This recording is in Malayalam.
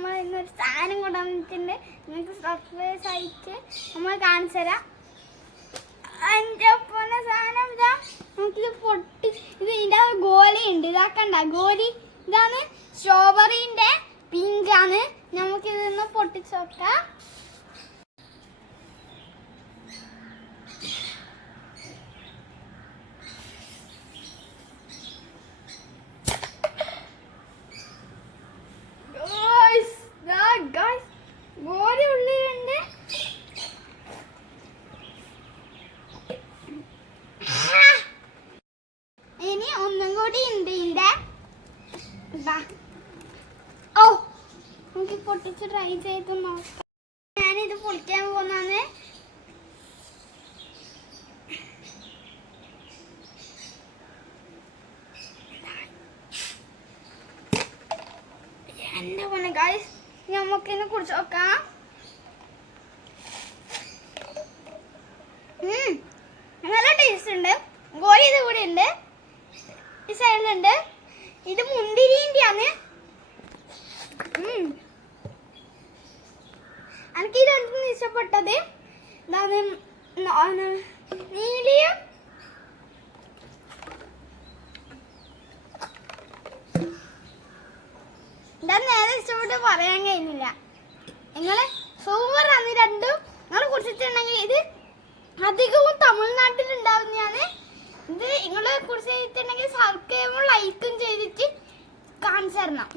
നമ്മൾ ഇന്നൊരു സാധനം കൊണ്ടുവന്നിട്ടുണ്ട്. നിങ്ങൾക്ക് സർപ്രൈസ് ആയിട്ട് നമ്മൾ കാണിച്ചു തരാം. എൻ്റെ ഒപ്പം സാധനം ഇതാ. നമുക്കിത് പൊട്ടി ഇത് ഇതിൻ്റെ ഗോലി ഉണ്ട്. ഇതാക്കണ്ട ഗോലി. ഇതാണ് സ്ട്രോബെറിൻ്റെ പിങ്കാണ്. നമുക്കിതൊന്ന് പൊട്ടിച്ച് നോക്കാം. ഗോലി ഉള്ളിലുണ്ട്. ഇനി ഒന്നും കൂടി ഉണ്ട് ഇതിന്റെ. ഓ നമുക്ക് പൊട്ടിച്ച് ട്രൈ ചെയ്ത് നോക്കാം. ഞാനിത് പൊളിക്കാൻ പോകുന്നതാണ്. എന്റെ പോലെ ഗൈസ് നമുക്കിതിനെ കുറിച്ച് നോക്കാം. നല്ല ടേസ്റ്റ് ഉണ്ട്. ഗോലി ഇത് കൂടെ ഉണ്ട്. ഈ സൈഡിലുണ്ട്. ഇത് മുന്തിരിന്റെ ആണ്. എനിക്ക് ഈ രണ്ടും ഇഷ്ടപ്പെട്ടത് ഇതാണ്. നീലിയും ഇതാണ് നേരെ ഇഷ്ടപ്പെട്ട് പറയാൻ കഴിഞ്ഞില്ല. നിങ്ങള് സൂപ്പറാണ് രണ്ടും. നിങ്ങൾ കുടിച്ചിട്ടുണ്ടെങ്കിൽ ഇത് അധികവും തമിഴ്നാട്ടിൽ ഉണ്ടാവുന്നതാണ്. ഇത് നിങ്ങളെ കുറിച്ചിട്ടുണ്ടെങ്കിൽ സബ്സ്ക്രൈബും ലൈക്കും ചെയ്തിട്ട് കാണിച്ചു തരണം.